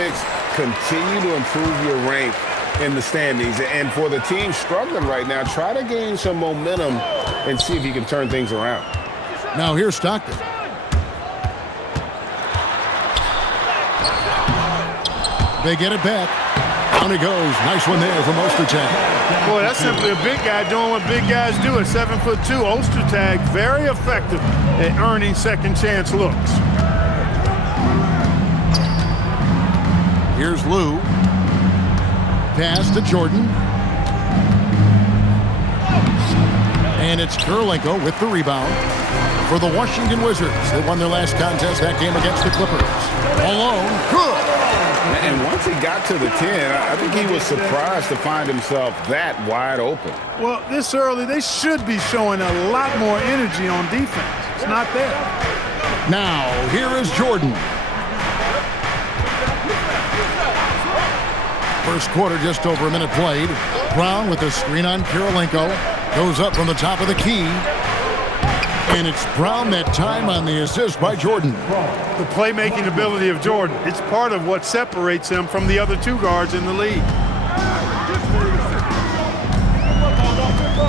Olympics, continue to improve your rank in the standings. And for the team struggling right now, try to gain some momentum and see if you can turn things around. Now here's Stockton. They get it back. Down he goes. Nice one there from Ostertag. Boy, that's simply a big guy doing what big guys do at 7'2". Ostertag, very effective at earning second chance looks. Here's Lou. Pass to Jordan. And it's Kirilenko with the rebound for the Washington Wizards. They won their last contest, that game against the Clippers. Malone, good. And once he got to the 10, I think he was surprised to find himself that wide open. Well, this early, they should be showing a lot more energy on defense. It's not there. Now, here is Jordan. First quarter, just over a minute played. Brown with the screen on Kirilenko. Goes up from the top of the key. And it's Brown that time on the assist by Jordan. The playmaking ability of Jordan, it's part of what separates him from the other two guards in the league.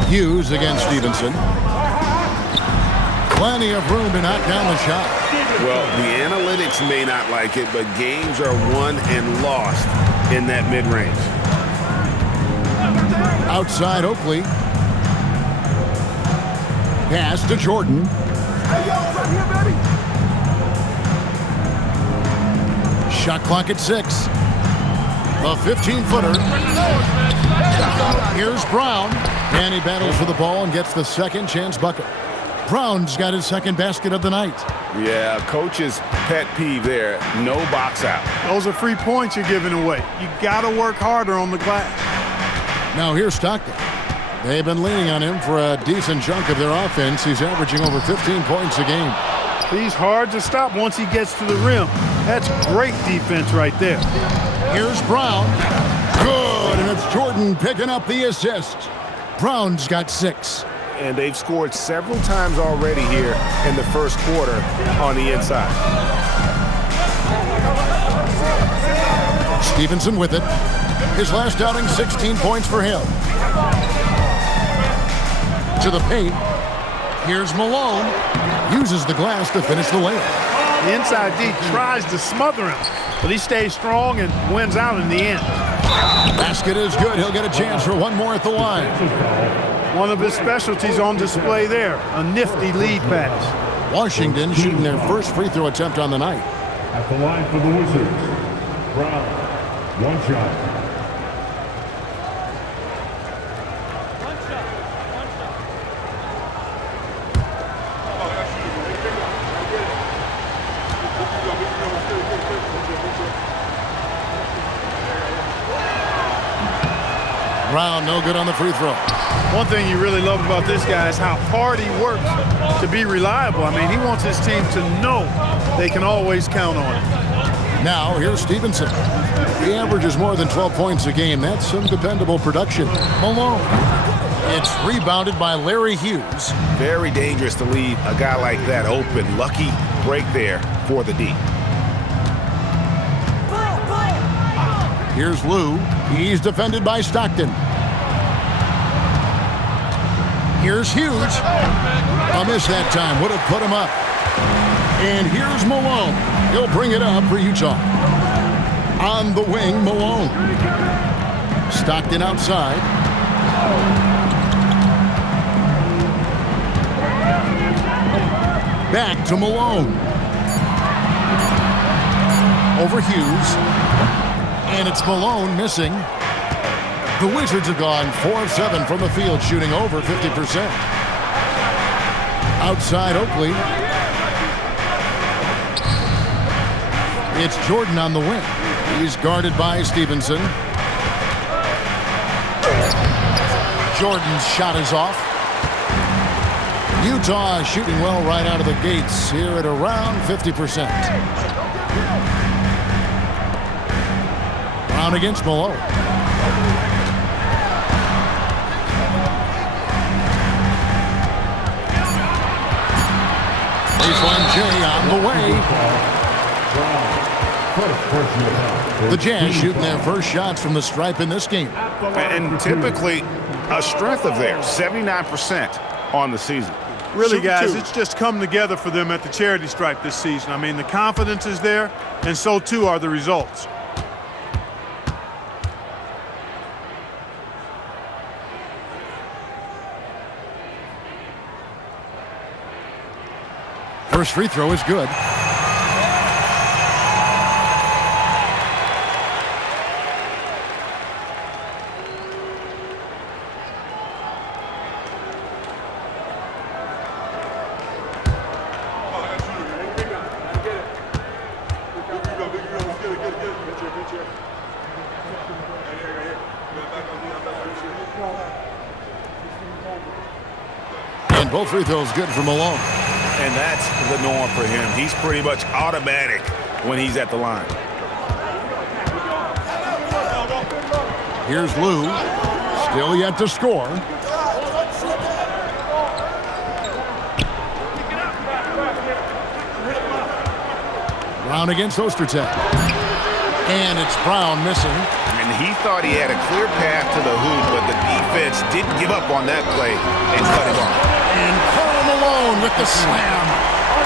Hughes against Stevenson. Plenty of room to knock down the shot. Well, the analytics may not like it, but games are won and lost in that mid-range. Outside Oakley. Pass to Jordan. Shot clock at 6. A 15-footer. Here's Brown. And he battles for the ball and gets the second chance bucket. Brown's got his second basket of the night. Yeah, coach's pet peeve there. No box out. Those are free points you're giving away. You got to work harder on the glass. Now here's Stockton. They've been leaning on him for a decent chunk of their offense. He's averaging over 15 points a game. He's hard to stop once he gets to the rim. That's great defense right there. Here's Brown. Good, and it's Jordan picking up the assist. Brown's got 6. And they've scored several times already here in the first quarter on the inside. Stevenson with it. His last outing, 16 points for him. To the paint. Here's Malone. Uses the glass to finish the layup. The inside D tries to smother him, but he stays strong and wins out in the end. Basket is good. He'll get a chance for one more at the line. One of his specialties on display there, a nifty lead pass. Washington shooting their first free throw attempt on the night. At the line for the Wizards, Brown, one shot. Brown, no good on the free throw. One thing you really love about this guy is how hard he works to be reliable. I mean, he wants his team to know they can always count on him. Now, here's Stevenson. He averages more than 12 points a game. That's some dependable production. Malone. It's rebounded by Larry Hughes. Very dangerous to leave a guy like that open. Lucky break there for the D. Here's Lou. He's defended by Stockton. Here's Hughes. A miss that time. Would have put him up. And here's Malone. He'll bring it up for Utah. On the wing, Malone. Stockton outside. Back to Malone. Over Hughes. And it's Malone missing. The Wizards have gone 4 of 7 from the field, shooting over 50%. Outside Oakley. It's Jordan on the wing. He's guarded by Stevenson. Jordan's shot is off. Utah shooting well right out of the gates here at around 50%. Brown against Malone. Baseline J on the way. First personal foul. The Jazz shooting their first shots from the stripe in this game. And typically a strength of theirs, 79% on the season. Really, Shooting guys, two. it's just come together for them at the charity stripe this season. I mean, the confidence is there, and so too are the results. First free throw is good. And both free throws good for Malone. And that's the norm for him. He's pretty much automatic when he's at the line. Here's Lou. Still yet to score. Brown against Ostertag. And it's Brown missing. And he thought he had a clear path to the hoop, but the defense didn't give up on that play and cut it off. And Karl Malone with the slam.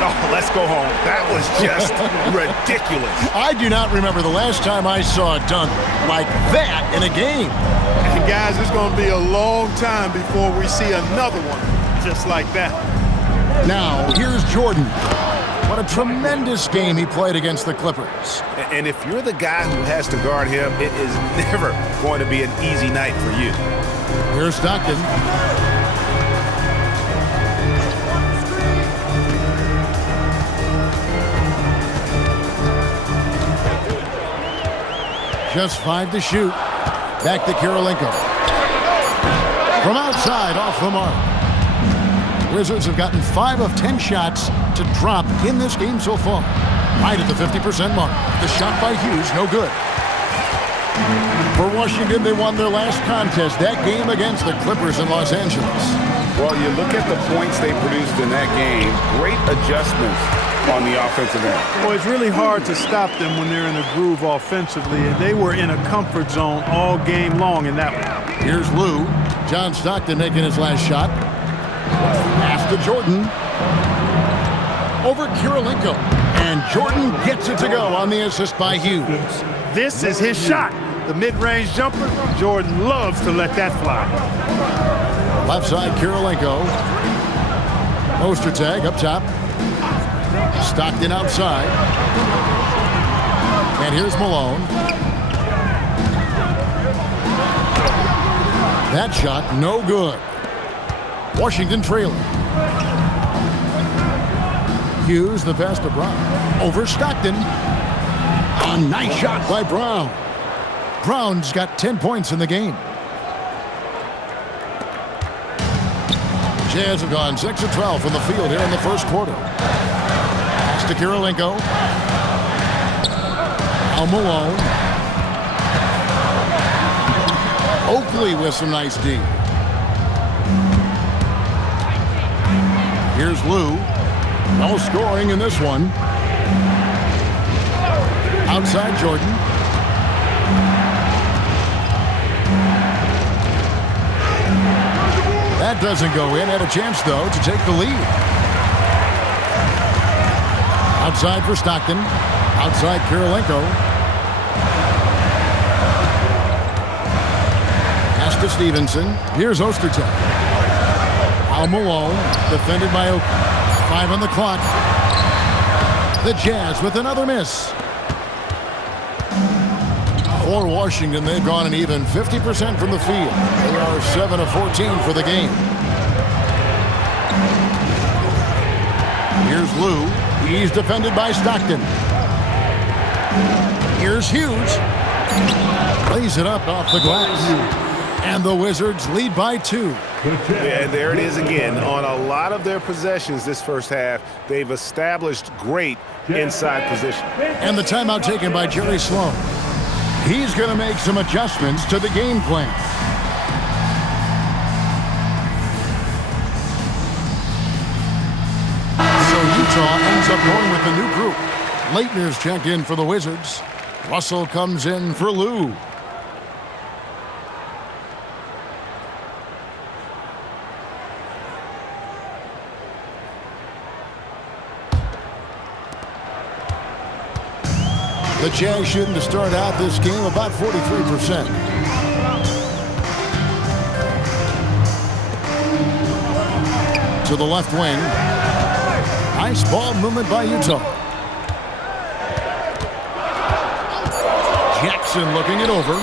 Oh, let's go home. That was just ridiculous. I do not remember the last time I saw a dunk like that in a game. And guys, it's going to be a long time before we see another one just like that. Now, here's Jordan. What a tremendous game he played against the Clippers. And if you're the guy who has to guard him, it is never going to be an easy night for you. Here's Stockton. Just 5 to shoot. Back to Kirilenko. From outside, off the mark. Wizards have gotten 5 of 10 shots to drop in this game so far. Right at the 50% mark. The shot by Hughes, no good. For Washington, they won their last contest, that game against the Clippers in Los Angeles. Well, you look at the points they produced in that game. Great adjustments on the offensive end. Well, it's really hard to stop them when they're in a groove offensively, and they were in a comfort zone all game long in that one. Here's Lou. John Stockton making his last shot. Pass to Jordan. Over Kirilenko. And Jordan gets it to go on the assist by Hughes. This is his shot. The mid-range jumper, Jordan loves to let that fly. Left side, Kirilenko. Ostertag up top. Stockton outside. And here's Malone. That shot, no good. Washington trailing. Hughes, the pass to Brown. Over Stockton. A nice shot by Brown. Brown's got 10 points in the game. Jazz have gone 6 of 12 from the field here in the first quarter. Pass to Kirilenko. Al Malone. Oakley with some nice D. Here's Lou. No scoring in this one. Outside Jordan. That doesn't go in. Had a chance, though, to take the lead. Outside for Stockton. Outside Kirilenko. Pass to Stevenson. Here's Ostertag. Al Malone, defended by Oakley. 5 on the clock. The Jazz with another miss. For Washington, they've gone an even 50% from the field. They are 7 of 14 for the game. Here's Lou. He's defended by Stockton. Here's Hughes. Lays it up off the glass. And the Wizards lead by 2. Yeah, there it is again. On a lot of their possessions this first half, they've established great inside position. And the timeout taken by Jerry Sloan. He's going to make some adjustments to the game plan. So Utah ends up going with the new group. Leitner's checked in for the Wizards. Russell comes in for Lou. The Jazz shooting to start out this game about 43%. To the left wing. Nice ball movement by Utah. Jackson looking it over.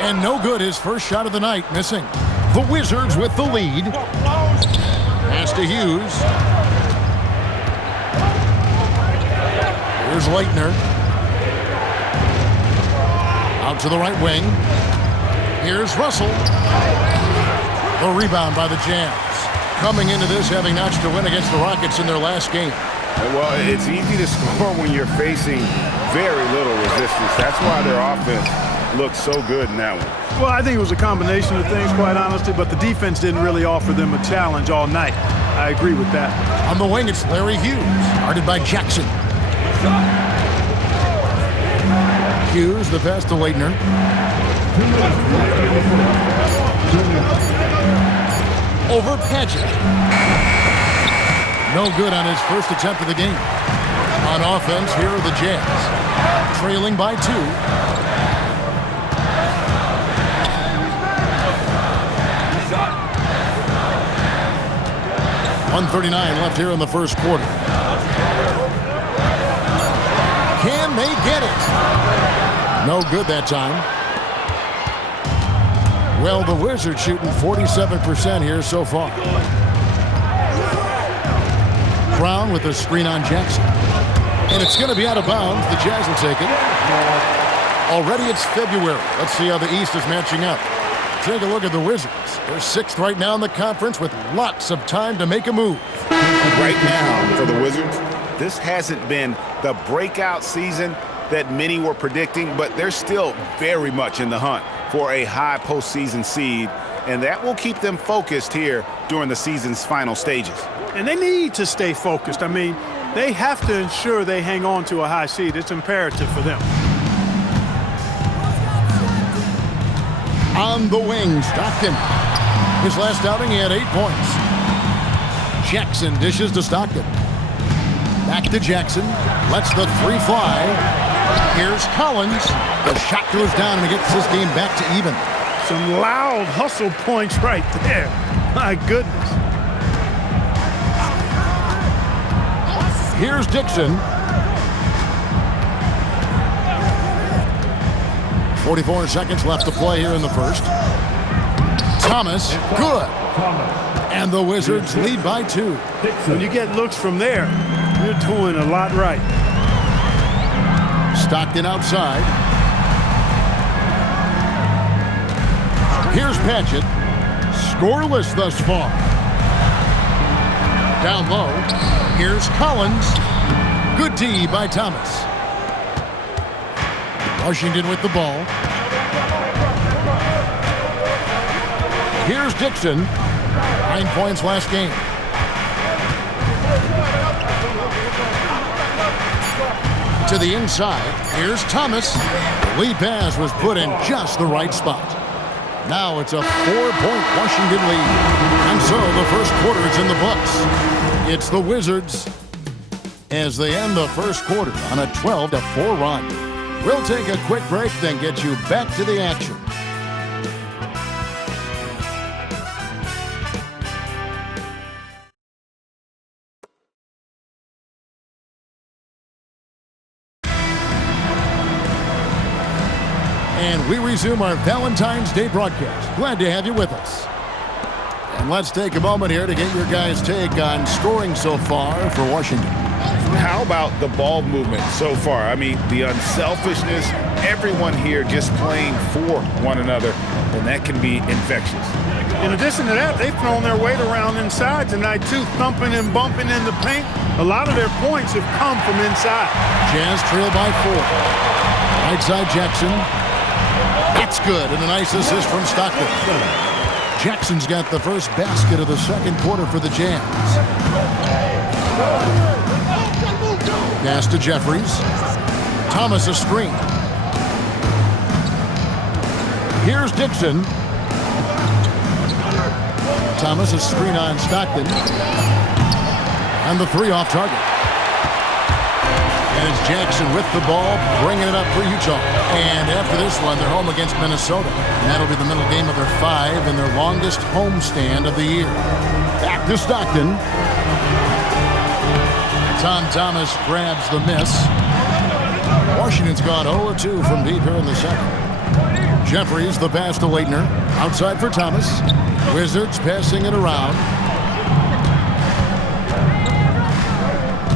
And no good, his first shot of the night, missing. The Wizards with the lead. Pass to Hughes. Here's Leitner. Out to the right wing. Here's Russell. The rebound by the Jazz. Coming into this having notched a win against the Rockets in their last game. Well, it's easy to score when you're facing very little resistance. That's why their offense looked so good in that one. Well, I think it was a combination of things, quite honestly, but the defense didn't really offer them a challenge all night. I agree with that. On the wing, it's Larry Hughes, guarded by Jackson. Hughes, the pass to Leitner. Over Padgett. No good on his first attempt of the game. On offense, here are the Jazz. Trailing by 2. .139 left here in the first quarter. Can they get it? No good that time. Well, the Wizards shooting 47% here so far. Brown with a screen on Jackson. And it's going to be out of bounds. The Jazz will take it. Already it's February. Let's see how the East is matching up. Take a look at the Wizards. They're 6th right now in the conference with lots of time to make a move. Right now for the Wizards, this hasn't been the breakout season that many were predicting, but they're still very much in the hunt for a high postseason seed, and that will keep them focused here during the season's final stages. And they need to stay focused. I mean, they have to ensure they hang on to a high seed. It's imperative for them. On the wing, Stockton. His last outing, he had 8 points. Jackson dishes to Stockton. Back to Jackson. Lets the 3 fly. Here's Collins. The shot goes down and he gets this game back to even. Some loud hustle points right there. My goodness. Here's Dixon. 44 seconds left to play here in the first. Thomas, good. And the Wizards lead by 2. When you get looks from there, you're doing a lot right. Stockton outside. Here's Padgett. Scoreless thus far. Down low. Here's Collins. Good D by Thomas. Washington with the ball. Here's Dixon. 9 points last game. To the inside. Here's Thomas. The lead pass was put in just the right spot. Now it's a 4-point Washington lead. And so the first quarter is in the books. It's the Wizards as they end the first quarter on a 12-4 run. We'll take a quick break, then get you back to the action. And we resume our Valentine's Day broadcast. Glad to have you with us. And let's take a moment here to get your guys' take on scoring so far for Washington. How about the ball movement so far? I mean, the unselfishness, everyone here just playing for one another, and that can be infectious. In addition to that, they've thrown their weight around inside tonight, too, thumping and bumping in the paint. A lot of their points have come from inside. Jazz trail by 4. Right side Jackson. It's good, and a nice assist from Stockton. Jackson's got the first basket of the second quarter for the Jazz. Pass to Jeffries. Thomas a screen. Here's Dixon. Thomas a screen on Stockton. And the three off target. And it's Jackson with the ball, bringing it up for Utah. And after this one, they're home against Minnesota. And that'll be the middle game of their 5 and their longest homestand of the year. Back to Stockton. Tom Thomas grabs the miss. Washington's gone 0-2 from deep here in the second. Jeffries, the pass to Leitner. Outside for Thomas. Wizards passing it around.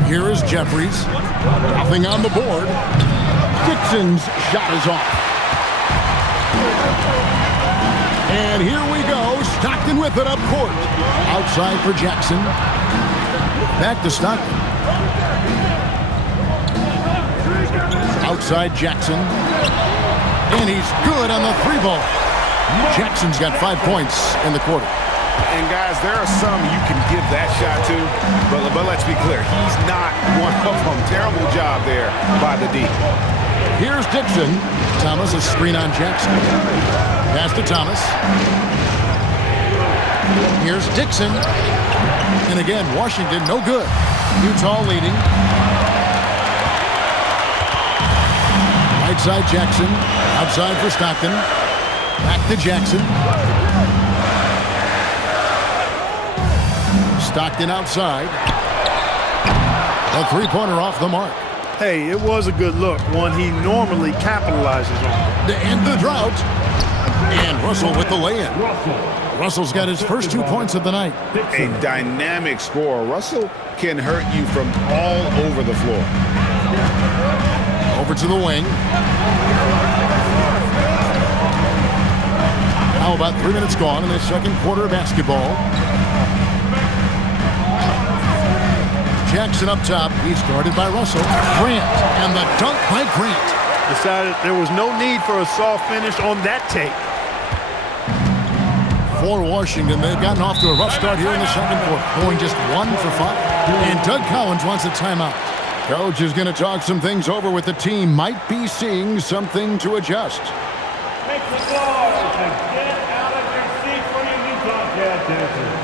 Here is Jeffries. Nothing on the board. Dixon's shot is off. And here we go. Stockton with it up court. Outside for Jackson. Back to Stockton. Outside Jackson. And he's good on the 3-ball. Jackson's got 5 points in the quarter. And guys, there are some you can give that shot to, but let's be clear, he's not one of them. Terrible job there by the D. Here's Dixon. Thomas a screen on Jackson. Pass to Thomas. Here's Dixon. And again, Washington no good. Utah leading. Right side Jackson. Outside for Stockton. Back to Jackson. Stockton outside. A three-pointer off the mark. Hey, it was a good look, one he normally capitalizes on. To end the drought. And Russell with the lay-in. Russell's got his first 2 points of the night. A dynamic scorer. Russell can hurt you from all over the floor. Over to the wing. How about 3 minutes gone in the second quarter of basketball? Jackson up top. He's guarded by Russell. Grant, and the dunk by Grant. Decided there was no need for a soft finish on that tape. For Washington, they've gotten off to a rough start here in the second quarter, going just 1 for 5. And Doug Collins wants a timeout. Coach is going to talk some things over with the team. Might be seeing something to adjust. Make the noise and get out of your seat for your Utah Jazz dancers.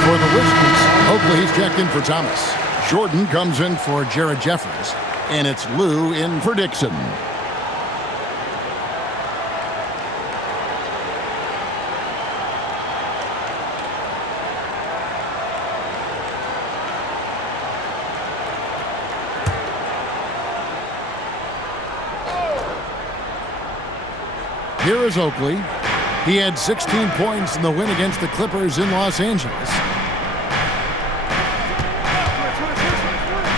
For the Wizards, Oakley's checked in for Thomas. Jordan comes in for Jared Jeffries. And it's Lou in for Dixon. Here is Oakley. He had 16 points in the win against the Clippers in Los Angeles.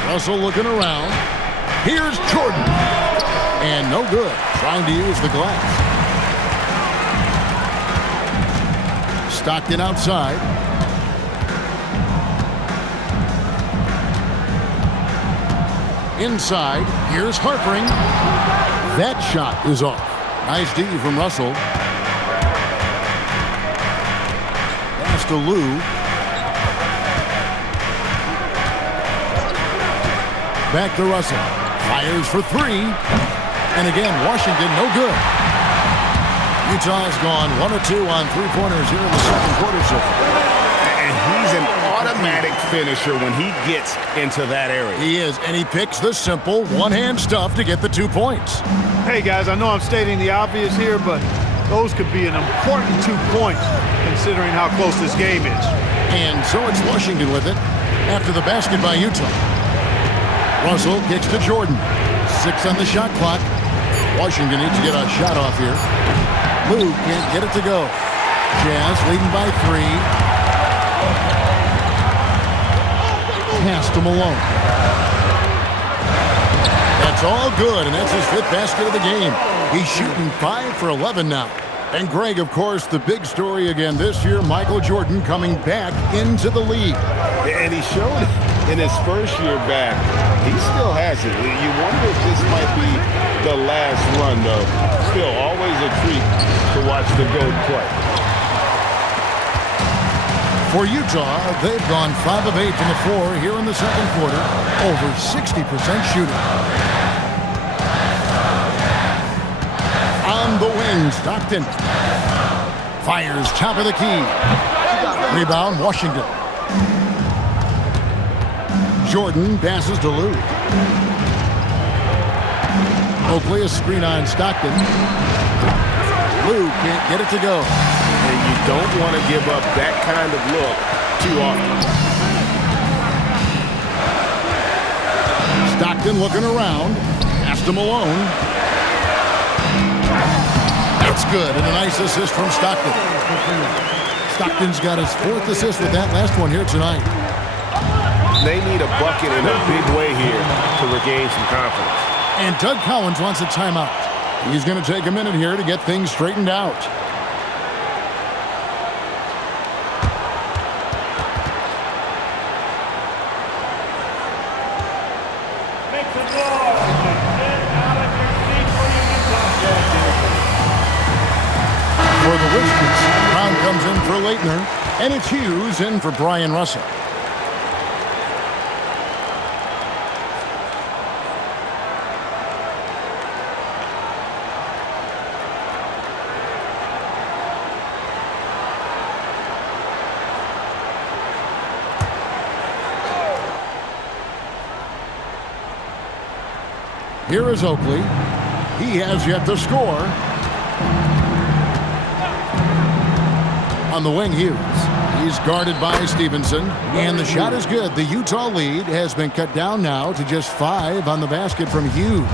Russell looking around. Here's Jordan. And no good. Trying to use the glass. Stockton outside. Inside. Here's Harpering. That shot is off. Nice D from Russell. Pass to Lou. Back to Russell. Fires for 3. And again, Washington no good. Utah's gone 1 of 2 on 3-pointers here in the second quarter so far. And he's an automatic finisher when he gets into that area. He is, and he picks the simple one-hand stuff to get the 2 points. Hey, guys, I know I'm stating the obvious here, but those could be an important 2 points considering how close this game is. And so it's Washington with it after the basket by Utah. Russell kicks to Jordan. 6 on the shot clock. Washington needs to get a shot off here. Lou can't get it to go. Jazz leading by 3. Pass to Malone. That's all good, and that's his 5th basket of the game. He's shooting 5 for 11 now. And Greg, of course, the big story again this year, Michael Jordan coming back into the league. And he showed in his first year back, he still has it. You wonder if this might be the last run, though. Still, always a treat to watch the GOAT play. For Utah, they've gone 5 of 8 from the floor here in the second quarter, over 60% shooting. On the wing, Stockton fires top of the key. Rebound, Washington. Jordan passes to Lou. Oakley, a screen on Stockton. Lou can't get it to go. And you don't want to give up that kind of look too often. Stockton looking around. Pass to Malone. That's good, and a nice assist from Stockton. Stockton's got his 4th assist with that last one here tonight. They need a bucket in a big way here to regain some confidence. And Doug Collins wants a timeout. He's going to take a minute here to get things straightened out. Make some noise and get out of your seat for your Utah Jazz. For the Wizards, Brown comes in for Leitner, and it's Hughes in for Brian Russell. Here is Oakley. He has yet to score. On the wing, Hughes. He's guarded by Stevenson, and the shot is good. The Utah lead has been cut down now to just 5 on the basket from Hughes.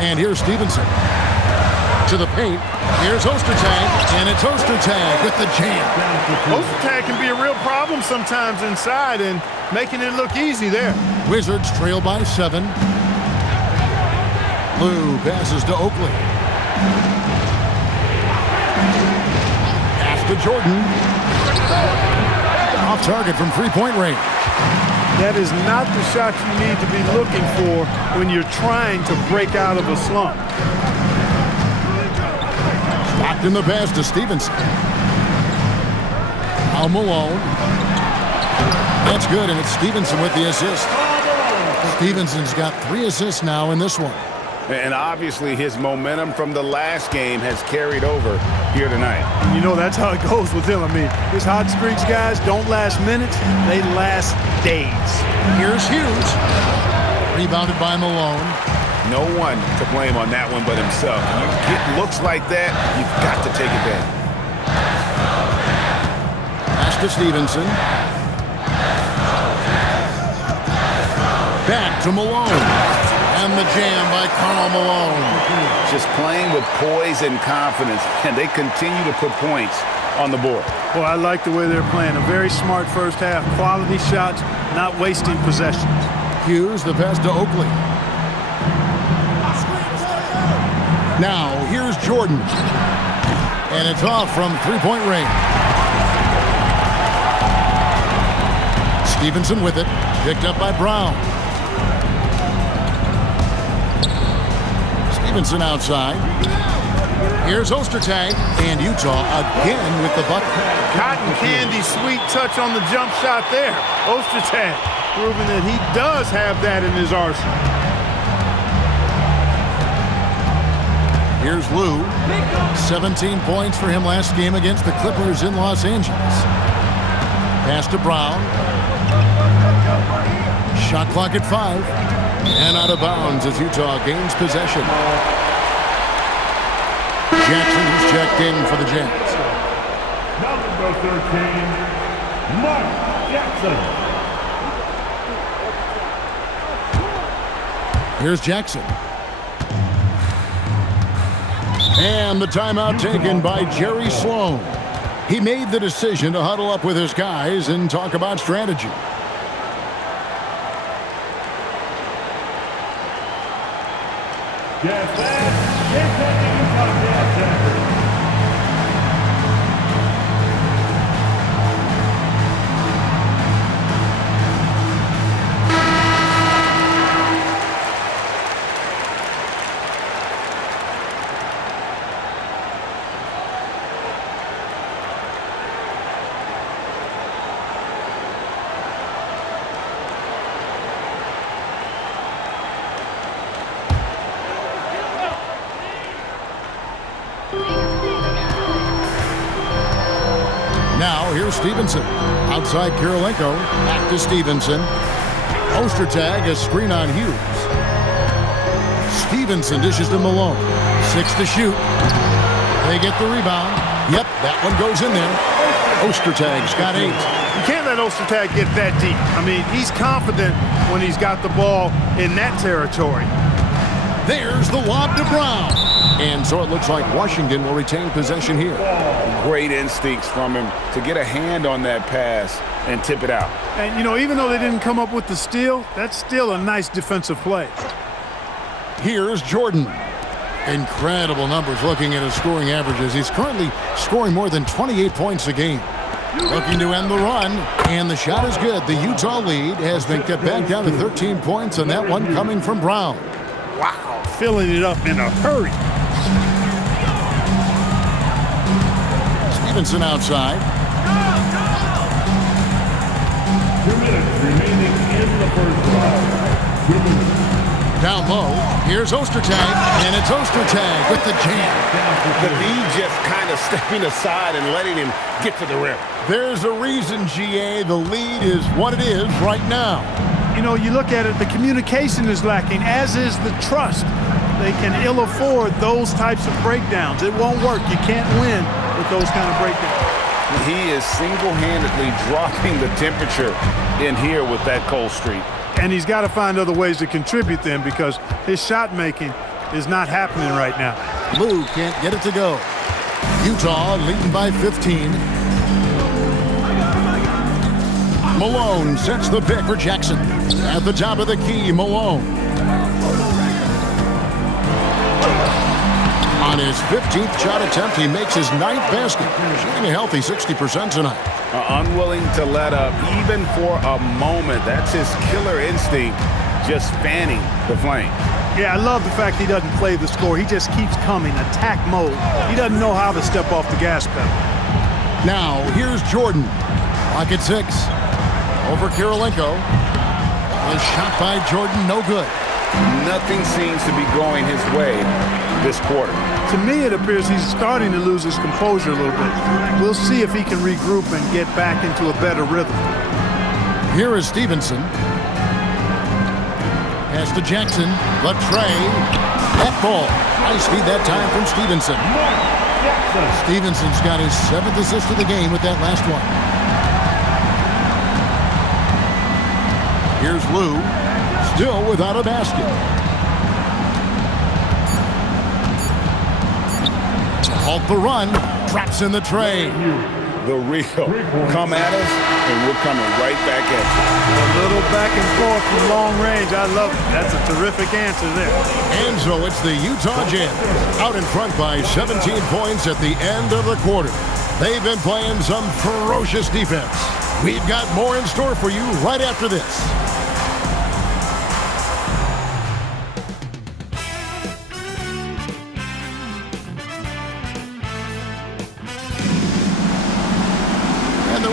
And here's Stevenson. To the paint. Here's Ostertag, and it's Ostertag with the jam. Ostertag can be a real problem sometimes inside and making it look easy there. Wizards trail by 7. Lou passes to Oakley. Pass to Jordan. Off target from three-point range. That is not the shot you need to be looking for when you're trying to break out of a slump. Stockton the pass to Stevenson. Al Malone. That's good, and it's Stevenson with the assist. Stevenson's got 3 assists now in this one. And obviously his momentum from the last game has carried over here tonight. You know, that's how it goes with him. I mean, his hot streaks, guys, don't last minutes. They last days. Here's Hughes. Rebounded by Malone. No one to blame on that one but himself. You get looks like that, you've got to take advantage. Pass to Stevenson. Back to Malone. And the jam by Karl Malone. Just playing with poise and confidence, and they continue to put points on the board. Well, I like the way they're playing. A very smart first half. Quality shots, not wasting possessions. Hughes, the pass to Oakley. Now, here's Jordan. And it's off from three-point range. Stevenson with it. Picked up by Brown. Stevenson outside. Here's Ostertag. And Utah again with the bucket. Cotton candy sweet touch on the jump shot there. Ostertag proving that he does have that in his arsenal. Here's Lou. 17 points for him last game against the Clippers in Los Angeles. Pass to Brown. Shot clock at 5. And out of bounds as Utah gains possession. Jackson is checked in for the Jazz. Number 13, Mark Jackson. Here's Jackson. And the timeout taken by Jerry Sloan. He made the decision to huddle up with his guys and talk about strategy. Jazz fans, here comes the Utah Jazz. Now, here's Stevenson. Outside Kirilenko. Back to Stevenson. Ostertag, a screen on Hughes. Stevenson dishes to Malone. 6 to shoot. They get the rebound. Yep, that one goes in there. Ostertag's got 8. You can't let Ostertag get that deep. I mean, he's confident when he's got the ball in that territory. There's the lob to Brown. And so it looks like Washington will retain possession here. Great instincts from him to get a hand on that pass and tip it out. And, you know, even though they didn't come up with the steal, that's still a nice defensive play. Here's Jordan. Incredible numbers looking at his scoring averages. He's currently scoring more than 28 points a game. Looking to end the run, and the shot is good. The Utah lead has been cut back down to 13 points, and that one coming from Brown. Wow, filling it up in a hurry. Stevenson outside. 2 minutes remaining in the first round. 2 minutes. Down low, here's Ostertag, and it's Ostertag with the jam. The V just kind of stepping aside and letting him get to the rim. There's a reason, GA, the lead is what it is right now. You know, you look at it, the communication is lacking, as is the trust. They can ill afford those types of breakdowns. It won't work. You can't win with those kind of breakdowns. He is single-handedly dropping the temperature in here with that cold streak. And he's got to find other ways to contribute then, because his shot making is not happening right now. Lou can't get it to go. Utah leading by 15. Malone sets the pick for Jackson. At the top of the key, Malone. On his 15th shot attempt, he makes his 9th basket. Shooting a healthy 60% tonight. Unwilling to let up even for a moment. That's his killer instinct, just fanning the flame. Yeah, I love the fact he doesn't play the score. He just keeps coming, attack mode. He doesn't know how to step off the gas pedal. Now, here's Jordan. Clock at 6. Over Kirilenko. A shot by Jordan, no good. Nothing seems to be going his way this quarter. To me, it appears he's starting to lose his composure a little bit. We'll see if he can regroup and get back into a better rhythm. Here is Stevenson. Pass to Jackson. The tray. That ball. Nice feed that time from Stevenson. Stevenson's got his 7th assist of the game with that last one. Here's Lou. Still without a basket. Halt the run. Traps in the tray. The real come at us, and we're coming right back at you. A little back and forth from long range. I love it. That's a terrific answer there. And so it's the Utah Jazz out in front by 17 points at the end of the quarter. They've been playing some ferocious defense. We've got more in store for you right after this.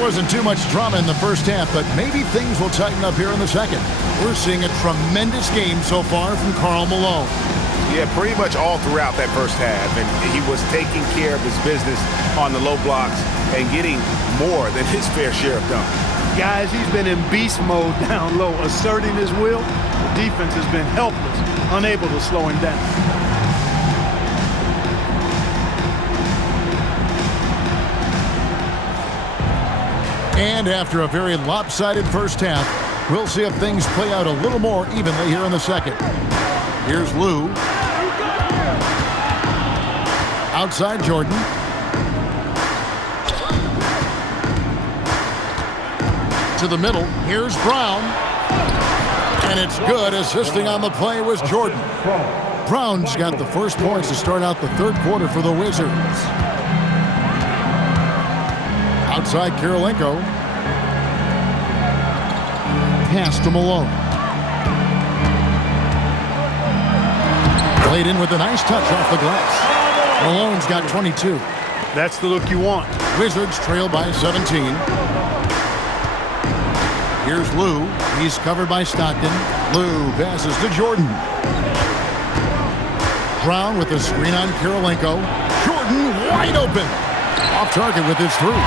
Wasn't too much drama in the first half, but maybe things will tighten up here in the second. We're seeing a tremendous game so far from Karl Malone. Yeah, pretty much all throughout that first half, and he was taking care of his business on the low blocks and getting more than his fair share of dunks. Guys, he's been in beast mode down low, asserting his will. The defense has been helpless, unable to slow him down. And after a very lopsided first half, we'll see if things play out a little more evenly here in the second. Here's Lou. Outside Jordan. To the middle. Here's Brown. And it's good. Assisting on the play was Jordan. Brown's got the first points to start out the third quarter for the Wizards. Outside Kirilenko. Pass to Malone. Played in with a nice touch off the glass. Malone's got 22. That's the look you want. Wizards trail by 17. Here's Lou. He's covered by Stockton. Lou passes to Jordan. Brown with the screen on Kirilenko. Jordan wide open. Off target with his three.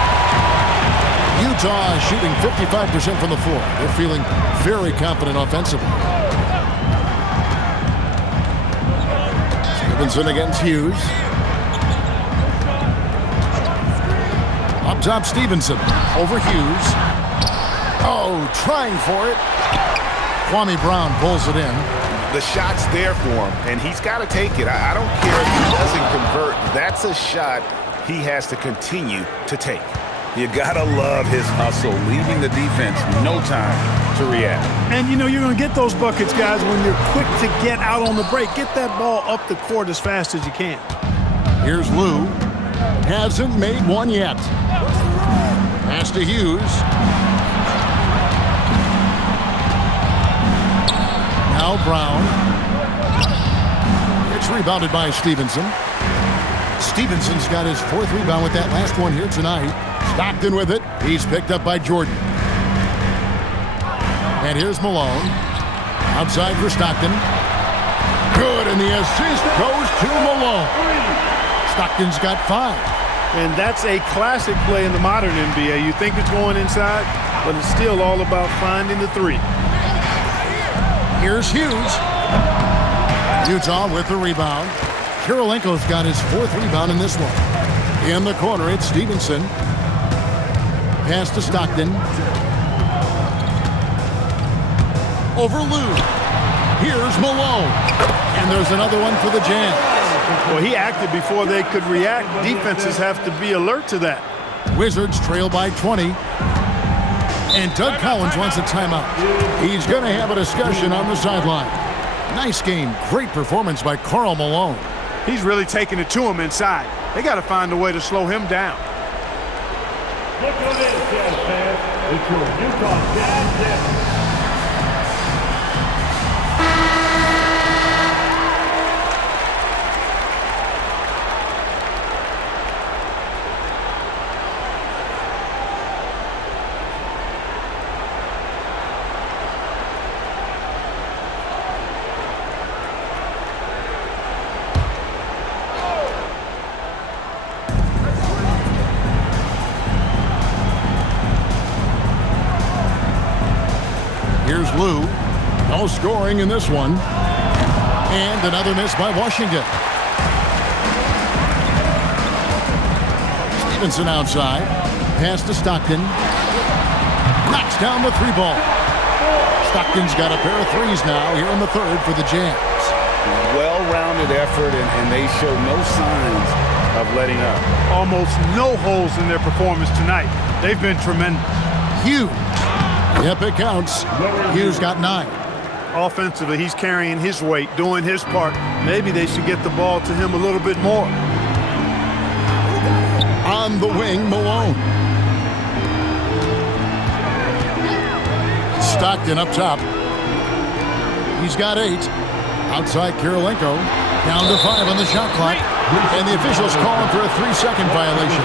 Utah is shooting 55% from the floor. They're feeling very confident offensively. Stevenson against Hughes. Up top, Stevenson. Over Hughes. Oh, trying for it. Kwame Brown pulls it in. The shot's there for him, and he's got to take it. I don't care if he doesn't convert. That's a shot he has to continue to take. You got to love his hustle, leaving the defense no time to react. And, you know, you're going to get those buckets, guys, when you're quick to get out on the break. Get that ball up the court as fast as you can. Here's Lou. Hasn't made one yet. Pass to Hughes. Now Brown. It's rebounded by Stevenson. Stevenson's got his 4th rebound with that last one here tonight. Stockton with it. He's picked up by Jordan. And here's Malone. Outside for Stockton. Good, and the assist goes to Malone. Stockton's got 5. And that's a classic play in the modern NBA. You think it's going inside, but it's still all about finding the 3. Here's Hughes. Utah with the rebound. Kirilenko's got his 4th rebound in this one. In the corner, it's Stevenson. Pass to Stockton. Over Lou. Here's Malone. And there's another one for the Jazz. Well, he acted before they could react. Defenses have to be alert to that. Wizards trail by 20. And Doug Collins wants a timeout. He's going to have a discussion on the sideline. Nice game. Great performance by Karl Malone. He's really taking it to him inside. They got to find a way to slow him down. Look at this, Jazz fans. It's your Utah Jazz. Here's Lou. No scoring in this one. And another miss by Washington. Stevenson outside. Pass to Stockton. Knocks down the 3 ball. Stockton's got a pair of 3s now here in the 3rd for the Jazz. Well-rounded effort, and they show no signs of letting up. Almost no holes in their performance tonight. They've been tremendous. Hughes. Yep, it counts. Hughes got 9. Offensively, he's carrying his weight, doing his part. Maybe they should get the ball to him a little bit more. On the wing, Malone. Stockton up top. He's got 8. Outside Kirilenko. Down to 5 on the shot clock. And the officials calling for a 3-second violation.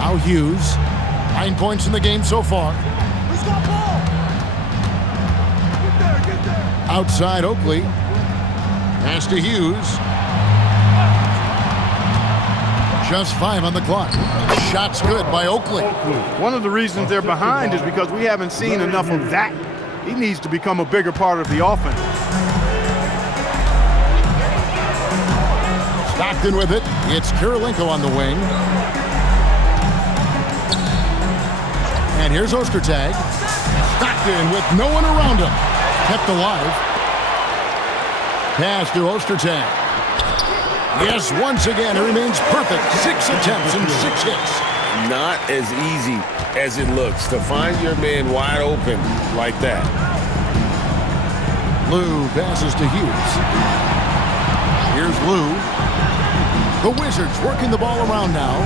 Now Hughes. 9 points in the game so far. Who's got ball? Get there. Outside Oakley. Pass to Hughes. Just 5 on the clock. Shot's good by Oakley. One of the reasons they're behind is because we haven't seen enough of that. He needs to become a bigger part of the offense. Stockton with it. It's Kirilenko on the wing. And here's Ostertag. Stockton with no one around him. Kept alive. Pass to Ostertag. Yes, once again, it remains perfect. 6 attempts and 6 hits. Not as easy as it looks to find your man wide open like that. Lou passes to Hughes. Here's Lou. The Wizards working the ball around now.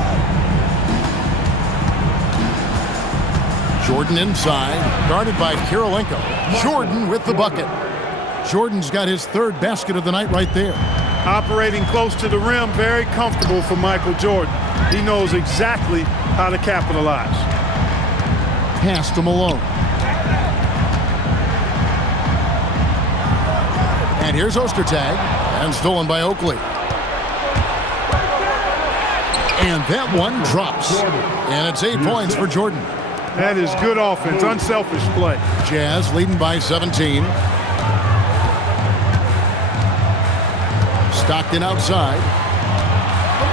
Jordan inside, guarded by Kirilenko. Jordan with the bucket. Jordan's got his 3rd basket of the night right there. Operating close to the rim, very comfortable for Michael Jordan. He knows exactly how to capitalize. Pass to Malone. And here's Ostertag, and stolen by Oakley. And that one drops. And it's 8 points for Jordan. That is good offense, unselfish play. Jazz leading by 17. Stockton outside.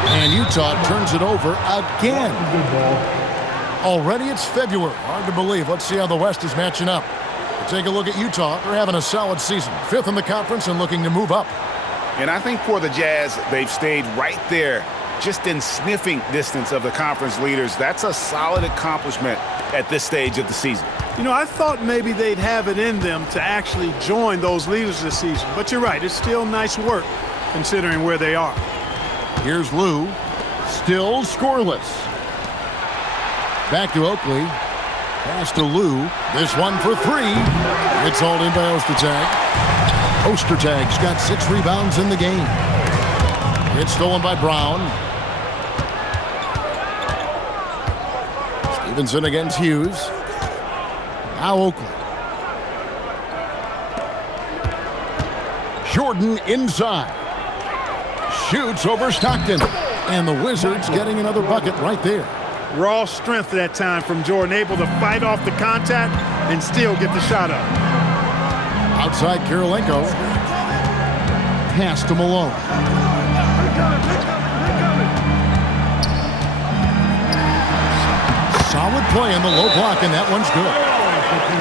And Utah turns it over again. Already it's February. Hard to believe. Let's see how the West is matching up. We'll take a look at Utah. They're having a solid season. 5th in the conference and looking to move up. And I think for the Jazz, they've stayed right there, just in sniffing distance of the conference leaders. That's a solid accomplishment at this stage of the season. You know, I thought maybe they'd have it in them to actually join those leaders this season. But you're right, it's still nice work considering where they are. Here's Lou. Still scoreless. Back to Oakley. Pass to Lou. This one for 3. It's hauled in by Ostertag. Ostertag's got 6 rebounds in the game. It's stolen by Brown. Stevenson against Hughes. Now Oakley. Jordan inside. Shoots over Stockton. And the Wizards getting another bucket right there. Raw strength that time from Jordan, able to fight off the contact and still get the shot up. Outside Kirilenko. Pass to Malone. Solid play in the low block, and that one's good.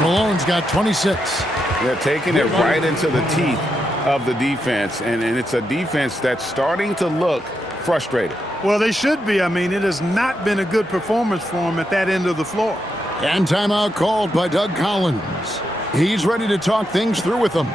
Malone's got 26. They're taking it right into the teeth of the defense, and it's a defense that's starting to look frustrated. Well, they should be. I mean, it has not been a good performance for them at that end of the floor. And timeout called by Doug Collins. He's ready to talk things through with them.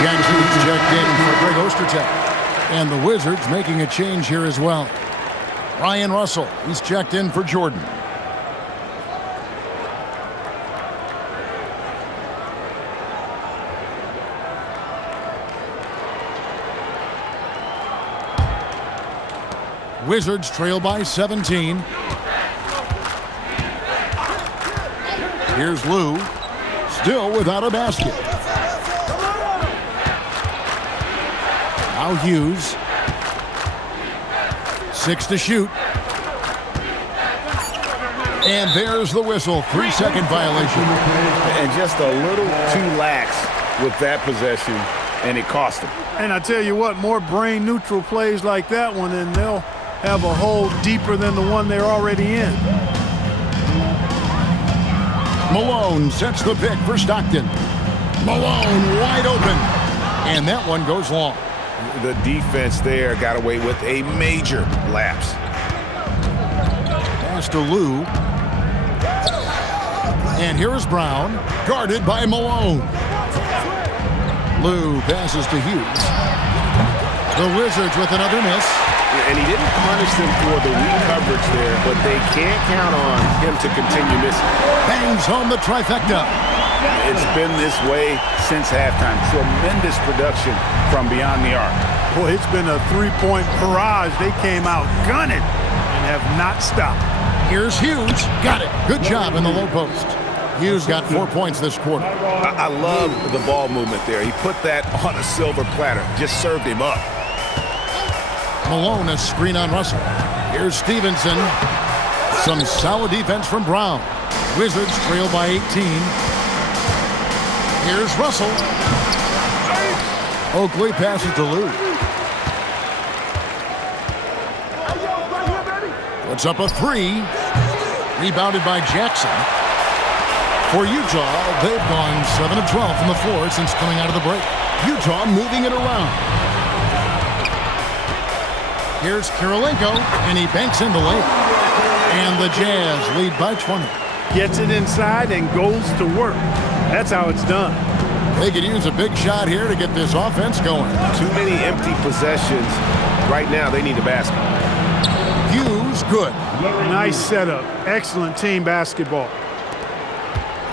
Jackson's checked in for Greg Ostertag. And the Wizards making a change here as well. Ryan Russell, he's checked in for Jordan. Wizards trail by 17. Here's Lou, still without a basket. Now Hughes. 6 to shoot. And there's the whistle. 3-second violation. And just a little too lax with that possession, and it cost them. And I tell you what, more brain neutral plays like that one, and they'll have a hole deeper than the one they're already in. Malone sets the pick for Stockton. Malone wide open. And that one goes long. The defense there got away with a major lapse. Pass to Lou. And here is Brown, guarded by Malone. Lou passes to Hughes. The Wizards with another miss. And he didn't punish them for the weak coverage there, but they can't count on him to continue missing. Bangs home the trifecta. It's been this way since halftime. Tremendous production from beyond the arc. Boy, it's been a three-point barrage. They came out gunning and have not stopped. Here's Hughes. Got it. Good job in the low post. Hughes got 4 points this quarter. I love the ball movement there. He put that on a silver platter. Just served him up. Malone, a screen on Russell. Here's Stevenson. Some solid defense from Brown. Wizards trail by 18. Here's Russell. Oakley passes to Lou. Puts up a three. Rebounded by Jackson. For Utah, they've gone 7 of 12 from the floor since coming out of the break. Utah moving it around. Here's Kirilenko, and he banks in the layup. And the Jazz lead by 20. Gets it inside and goes to work. That's how it's done. They could use a big shot here to get this offense going. Too many empty possessions. Right now, they need a basket. Hughes, good. Nice setup. Excellent team basketball.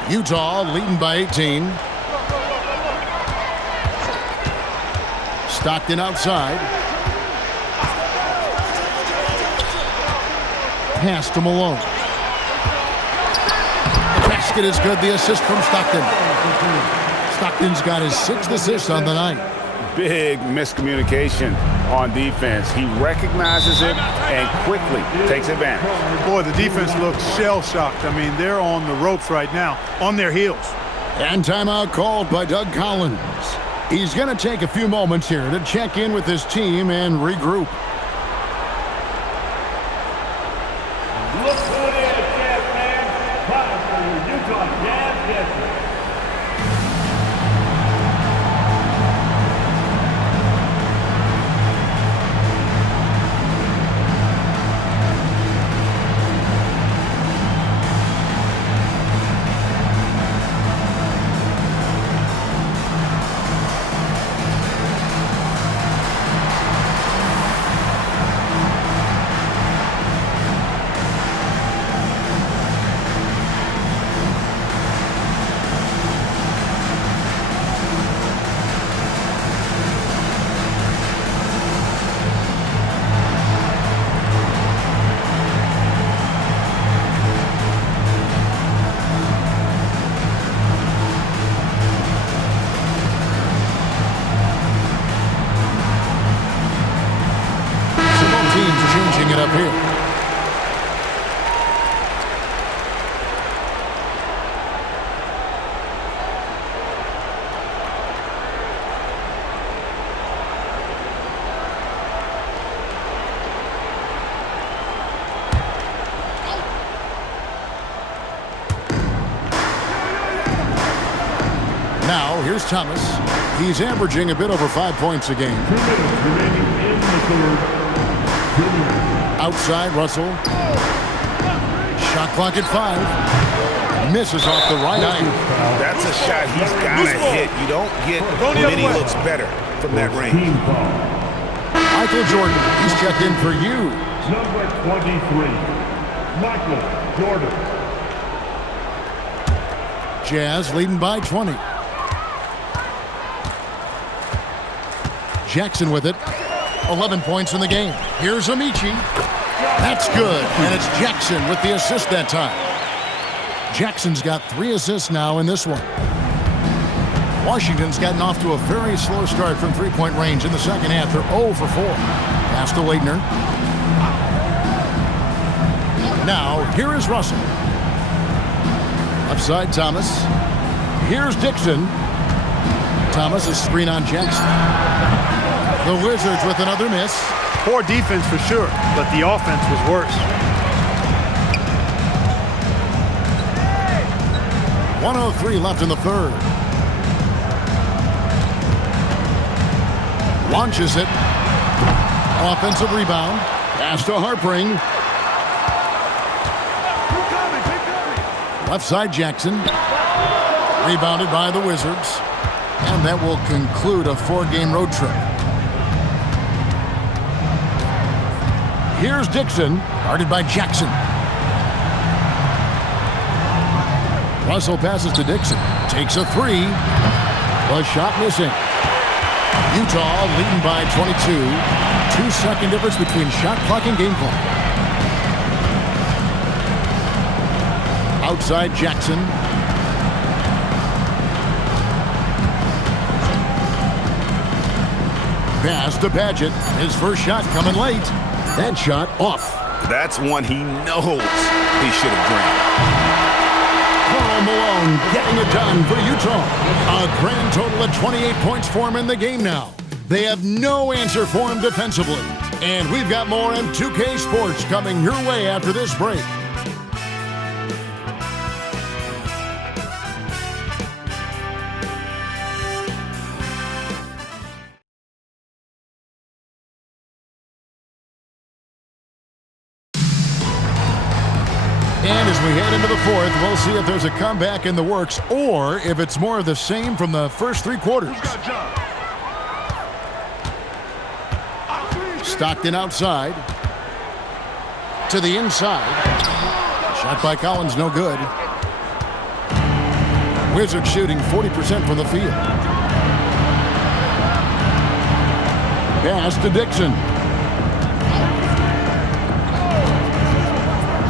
Utah leading by 18. Stockton outside. Pass to Malone. The basket is good. The assist from Stockton. Stockton's got his 6th assist on the night. Big miscommunication on defense. He recognizes it and quickly takes advantage. Boy, the defense looks shell-shocked. I mean, they're on the ropes right now, on their heels. And timeout called by Doug Collins. He's going to take a few moments here to check in with his team and regroup. Look who it is, Jazz fans. Time for your Utah Jazz guesses. Now, here's Thomas. He's averaging a bit over 5 points a game. 2 minutes remaining in the third. Outside, Russell. Shot clock at 5. Misses off the right eye. That's a shot he's got to hit. You don't get many looks better from that range. Team foul. Michael Jordan, he's checked in for you. Number 23, Michael Jordan. Jazz leading by 20. Jackson with it. 11 points in the game. Here's Amici. That's good. And it's Jackson with the assist that time. Jackson's got 3 assists now in this one. Washington's gotten off to a very slow start from three-point range in the second half. They're 0 for 4. Pass to Leitner. Now, here is Russell. Upside Thomas. Here's Dixon. Thomas, a screen on Jackson. The Wizards with another miss. Poor defense for sure, but the offense was worse. 1:03 left in the third. Launches it. Offensive rebound. Pass to Harpring. Left side Jackson. Rebounded by the Wizards. And that will conclude a 4-game road trip. Here's Dixon, guarded by Jackson. Russell passes to Dixon. Takes a 3. The shot missing. Utah leading by 22. 2-second difference between shot clock and game clock. Outside Jackson. Pass to Padgett. His first shot coming late. That shot off. That's one he knows he should have drained. Karl Malone getting it done for Utah. A grand total of 28 points for him in the game now. They have no answer for him defensively. And we've got more in 2K Sports coming your way after this break. And as we head into the fourth, we'll see if there's a comeback in the works or if it's more of the same from the first three quarters. Stockton outside. To the inside. Shot by Collins, no good. Wizards shooting 40% from the field. Pass to Dixon.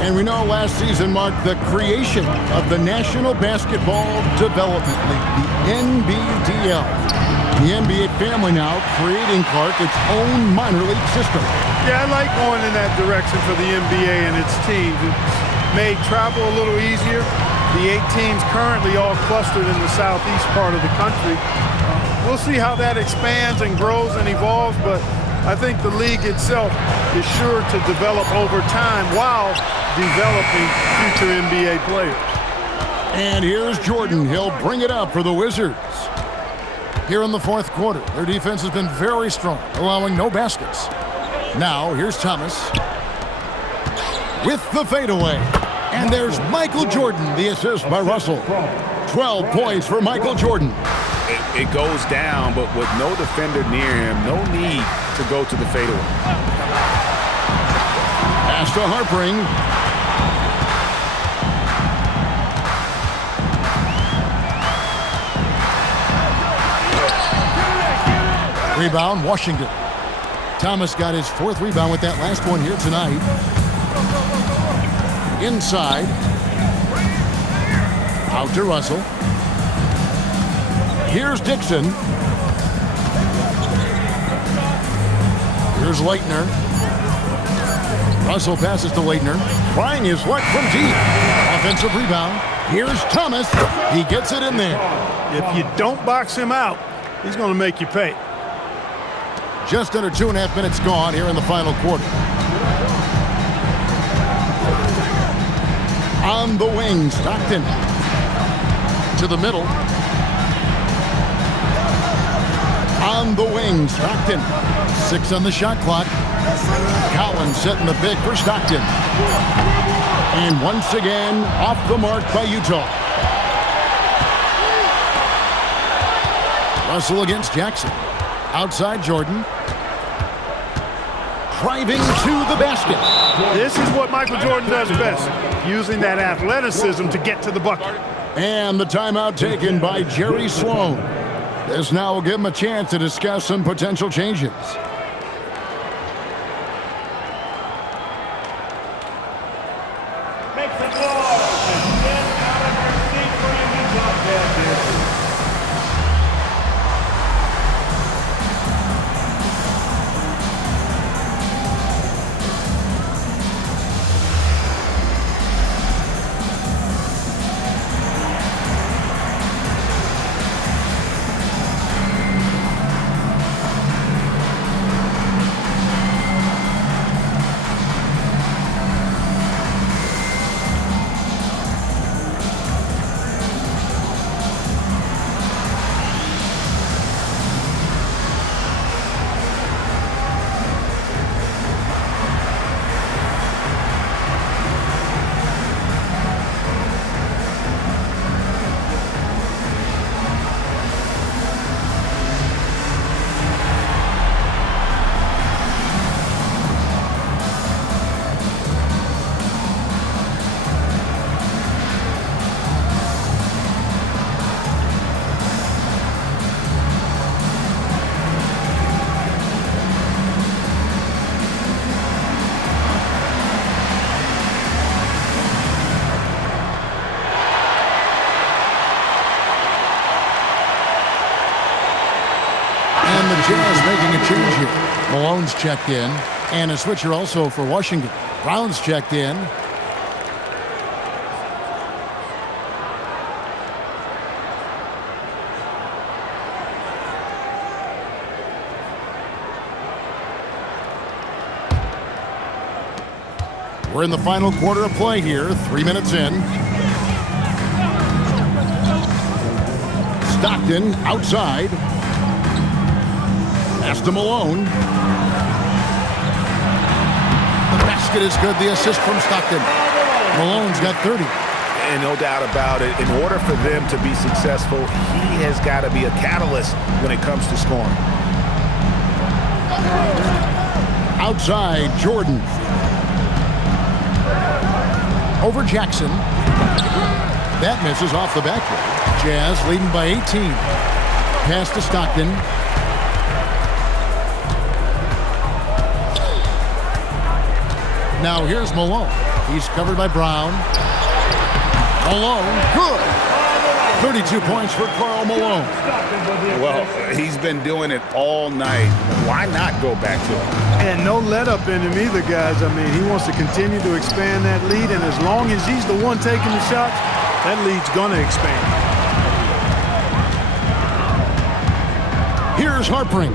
And we know last season marked the creation of the National Basketball Development League, the NBDL. The NBA family now creating, Clark, its own minor league system. Yeah, I like going in that direction for the NBA and its teams. It's made travel a little easier. The 8 teams currently all clustered in the southeast part of the country. We'll see how that expands and grows and evolves, but I think the league itself is sure to develop over time while developing future NBA players. And here's Jordan. He'll bring it up for the Wizards. Here in the fourth quarter, their defense has been very strong, allowing no baskets. Now, here's Thomas with the fadeaway. And there's Michael Jordan, the assist by Russell. 12 points for Michael Jordan. It goes down, but with no defender near him, no need to go to the fadeaway. Pass to Harpring. Rebound, Washington. Thomas got his 4th rebound with that last one here tonight. Inside. Out to Russell. Here's Dixon. Here's Leitner. Russell passes to Leitner. Trying his luck from deep. Offensive rebound. Here's Thomas. He gets it in there. If you don't box him out, he's going to make you pay. Just under 2.5 minutes gone here in the final quarter. On the wing, Stockton. To the middle. On the wing, Stockton. 6 on the shot clock. Collins setting the pick for Stockton. And once again, off the mark by Utah. Russell against Jackson. Outside Jordan. Driving to the basket. This is what Michael Jordan does best, using that athleticism to get to the bucket. And the timeout taken by Jerry Sloan. This now will give him a chance to discuss some potential changes. Make some noise and get out of your seat for your Utah Jazz. here. Malone's checked in, and a switcher also for Washington. Brown's checked in. We're in the final quarter of play here, 3 minutes in. Stockton outside. Pass to Malone. The basket is good. The assist from Stockton. Malone's got 30. And no doubt about it, in order for them to be successful, he has got to be a catalyst when it comes to scoring. Outside, Jordan. Over Jackson. That misses off the backboard. Jazz leading by 18. Pass to Stockton. Now here's Malone. He's covered by Brown. Malone, good. 32 points for Karl Malone. Well, he's been doing it all night. Why not go back to him? And no let up in him either, guys. I mean, he wants to continue to expand that lead, and as long as he's the one taking the shots, that lead's going to expand. Here's Harpring.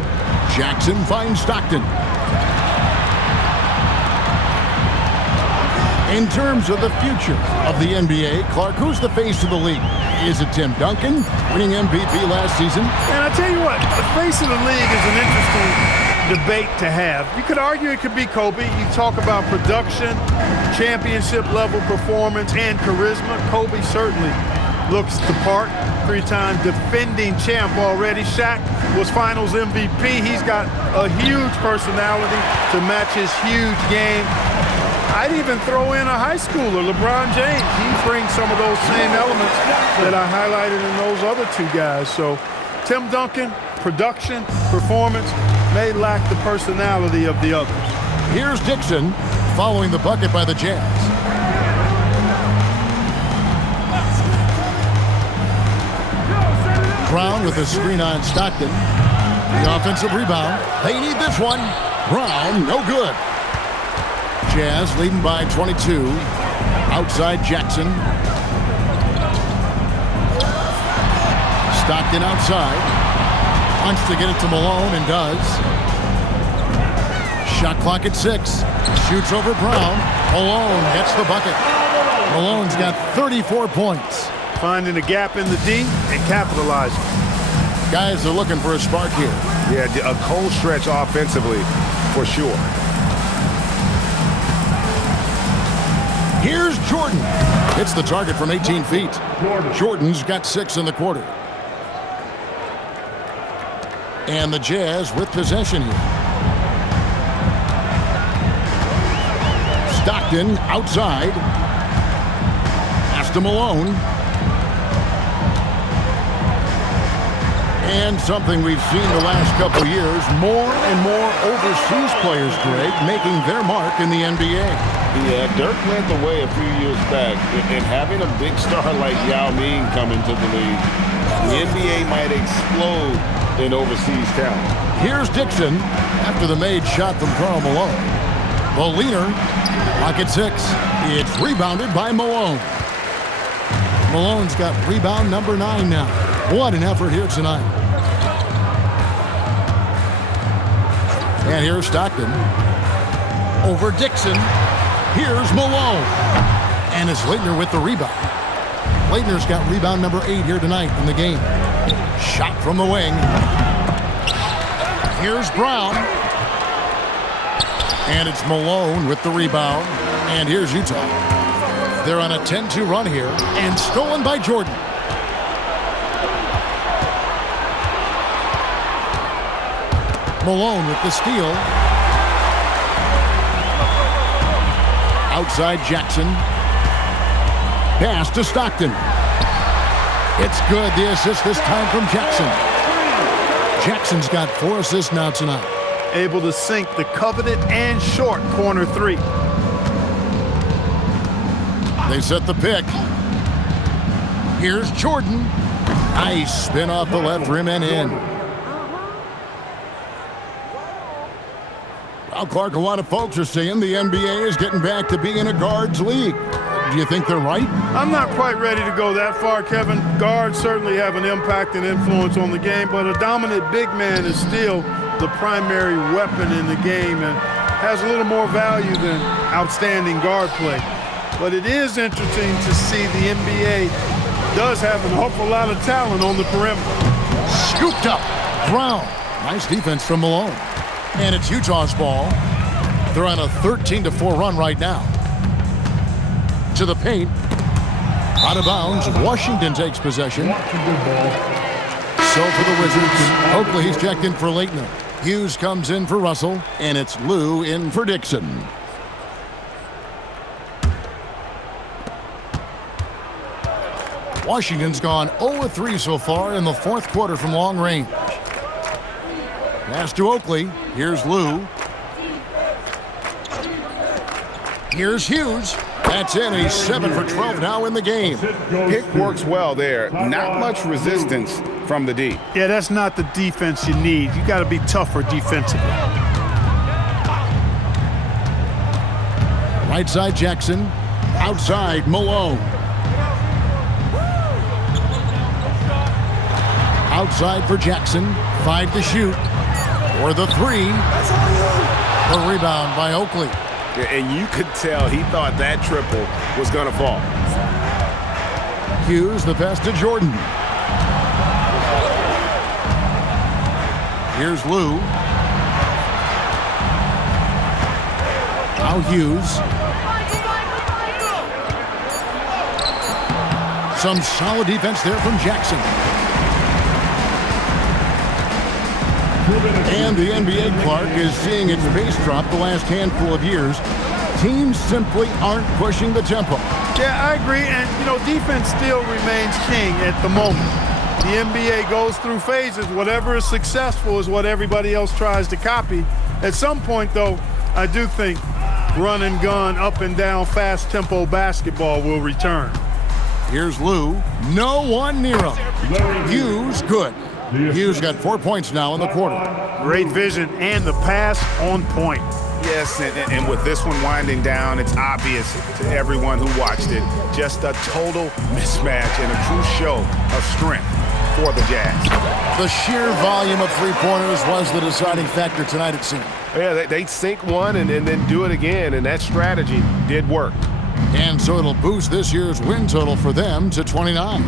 Jackson finds Stockton. In terms of the future of the NBA, Clark, who's the face of the league? Is it Tim Duncan, winning MVP last season? And I tell you what, the face of the league is an interesting debate to have. You could argue it could be Kobe. You talk about production, championship level performance, and charisma. Kobe certainly looks the part. 3-time defending champ already. Shaq was finals MVP. He's got a huge personality to match his huge game. I'd even throw in a high schooler, LeBron James. He brings some of those same elements that I highlighted in those other two guys. So Tim Duncan, production, performance, may lack the personality of the others. Here's Dixon following the bucket by the Jazz. Brown with a screen on Stockton. The offensive rebound. They need this one. Brown, no good. Jazz leading by 22. Outside Jackson. Stockton outside. Wants to get it to Malone and does. Shot clock at 6. Shoots over Brown. Malone gets the bucket. Malone's got 34 points. Finding a gap in the D and capitalizing. Guys are looking for a spark here. Yeah, a cold stretch offensively for sure. Here's Jordan. Hits the target from 18 feet. Jordan's got 6 in the quarter. And the Jazz with possession here. Stockton outside. Pass to Malone. And something we've seen the last couple years, more and more overseas players, Greg, making their mark in the NBA. Yeah, Dirk led the way a few years back, and having a big star like Yao Ming come into the league, the NBA might explode in overseas talent. Here's Dixon after the made shot from Karl Malone. The leader, pocket 6. It's rebounded by Malone. Malone's got rebound number 9 now. What an effort here tonight. And here's Stockton. Over Dixon. Here's Malone. And it's Leitner with the rebound. Leitner's got rebound number 8 here tonight in the game. Shot from the wing. Here's Brown. And it's Malone with the rebound. And here's Utah. They're on a 10-2 run here. And stolen by Jordan. Malone with the steal. Outside Jackson. Pass to Stockton. It's good. The assist this time from Jackson. Jackson's got 4 assists now tonight. Able to sink the coveted and short corner 3. They set the pick. Here's Jordan. Nice spin off the left rim and in. Well, Clark, a lot of folks are saying the NBA is getting back to being a guards league. Do you think they're right? I'm not quite ready to go that far, Kevin. Guards certainly have an impact and influence on the game, but a dominant big man is still the primary weapon in the game and has a little more value than outstanding guard play. But it is interesting to see the NBA does have an awful lot of talent on the perimeter. Scooped up. Brown. Nice defense from Malone. And it's Utah's ball. They're on a 13-4 run right now. To the paint. Out of bounds. Washington takes possession. So for the Wizards, Oakley's checked in for Laettner. Hughes comes in for Russell, and it's Lou in for Dixon. Washington's gone 0-3 so far in the fourth quarter from long range. Pass to Oakley. Here's Lou. Here's Hughes. That's in. He's 7 for 12 now in the game. Pick works well there. Not much resistance from the D. Yeah, that's not the defense you need. You got to be tougher defensively. Right side Jackson. Outside Malone. Outside for Jackson. 5 to shoot. For the 3. The rebound by Oakley. And you could tell he thought that triple was going to fall. Hughes, the pass to Jordan. Here's Lou. Now Hughes. Some solid defense there from Jackson. And the NBA, Clark, is seeing its pace drop the last handful of years. Teams simply aren't pushing the tempo. Yeah, I agree. And, defense still remains king at the moment. The NBA goes through phases. Whatever is successful is what everybody else tries to copy. At some point, though, I do think run and gun, up and down, fast tempo basketball will return. Here's Lou. No one near him. Hughes, good. Hughes got 4 points now in the quarter. Great vision and the pass on point. Yes, and with this one winding down, it's obvious to everyone who watched it. Just a total mismatch and a true show of strength for the Jazz. The sheer volume of three-pointers was the deciding factor tonight, it seemed. Yeah, they sink one and then do it again, and that strategy did work. And so it'll boost this year's win total for them to 29.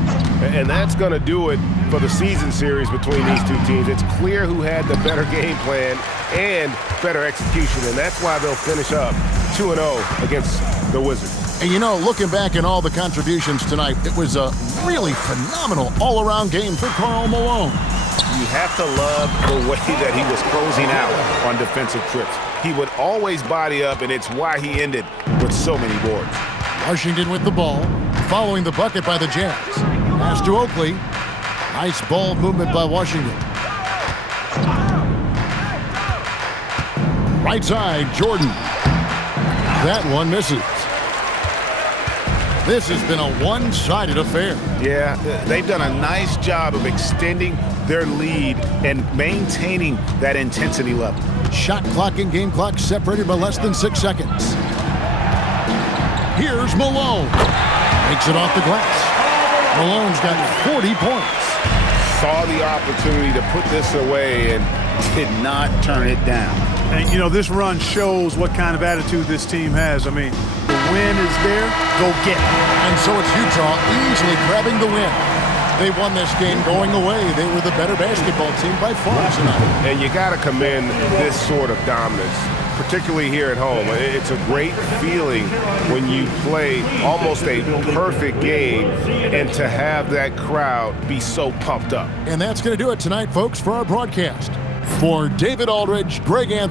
And that's going to do it for the season series between these two teams. It's clear who had the better game plan and better execution, and that's why they'll finish up 2-0 against the Wizards. And looking back in all the contributions tonight, it was a really phenomenal all-around game for Karl Malone. You have to love the way that he was closing out on defensive trips. He would always body up, and it's why he ended with so many boards. Washington with the ball, following the bucket by the Jazz. Pass to Oakley. Nice ball movement by Washington. Right side, Jordan. That one misses. This has been a one-sided affair. Yeah, they've done a nice job of extending their lead and maintaining that intensity level. Shot clock and game clock separated by less than 6 seconds. Here's Malone. Makes it off the glass. Malone's got 40 points. Saw the opportunity to put this away and did not turn it down. And, this run shows what kind of attitude this team has. I mean, the win is there, go get it. And so it's Utah easily grabbing the win. They won this game going away. They were the better basketball team by far tonight. And you got to commend this sort of dominance, particularly here at home. It's a great feeling when you play almost a perfect game and to have that crowd be so pumped up. And that's going to do it tonight, folks, for our broadcast. For David Aldridge, Greg Anthony.